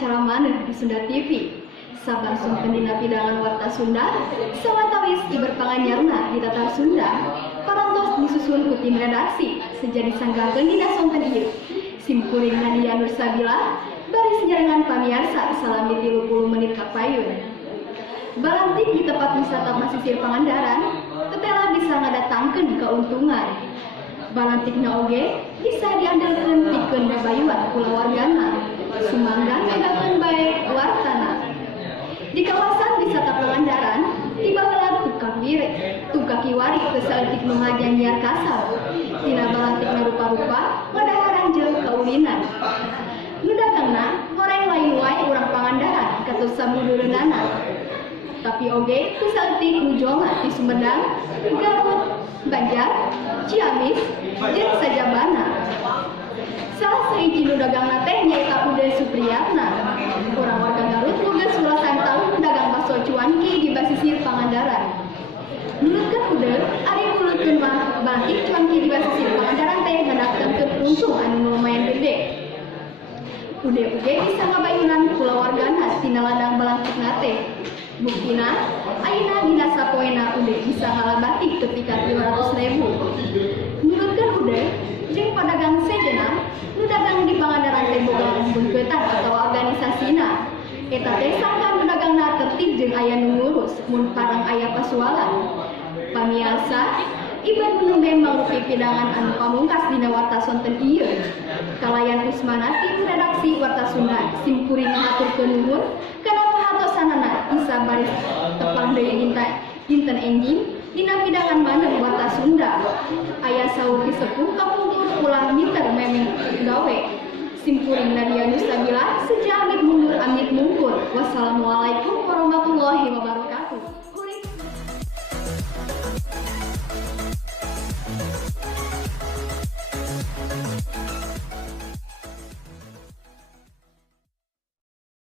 acara maneh di Sunda TV. Sabar sumpen dina pidangan warta Sunda, sawatawis di berpanganyarna di tatar Sunda, parantos disusun ku tim redaksi, sejadi sanggahkeun dina sonten ieu. Simkuring Nadia Nursabila, bari senyarengan pamiarsa salami 30 menit kapayun. Balantik di tempat wisata Pasisir Pangandaran, tetela bisa ngadatangkeun keuntungan. Balantikna oge bisa diandelkeun pikeun babayuan kulawargana, sumangga ngadakeun bae wartana. Di kawasan wisata Pangandaran, tiba heula tukaki wari teu saeutik nu ngajanjiar kasar. Tina balantikna rupa-rupa ngadaharan jeung kaulinan. Nu dagangna horeng lain wae urang Pangandaran katos samudureunana. Tapi oge teu saeutik nu jonga di Sumedang, Garut, Banjar, Ciamis, jeung sajabana. Salah sahiji nu dagangna teh nyaeta Ude Supriyatna. Urang warga Garut boga sulasan taun dagang bakso cuanki di Basisir Pangandaran. Nulutkeun Ude, ari nulutkeun batik cuanki di Basisir Pangandaran teh ngadakeun untung anu lumayan gede. Ude oge bisa ngabayunan kulawargana tina ladang balantikna teh. Buktina, ayeuna dina sapoena Ude bisa ngalabatik tepi ka 300.000. Nulutkeun Ude, jeung padagang sejenna nu dagang di Pangandaran teh boga beungkeutan atau organisasina. Eta teh sangkan nu dagangna tertib jeung aya nu ngurus mun parang aya pasualan. Pamiarsa, Iban menembe mangrupi pidangan anu pamungkas dina warta sonten ieu. Kalayan Usmana tim redaksi warta Sunda simkuring ngaturkeun nuhun kana pahatosanana Isa baris tepang deui dinten enjing dina pidangan maneh warta Sunda. Aya saur sepuh kapungkur ulah miter memeng gawe. Simkuring Nadia Nursabila sejamit mundur amit mungkur. Wassalamualaikum warahmatullahi wabarakatuh.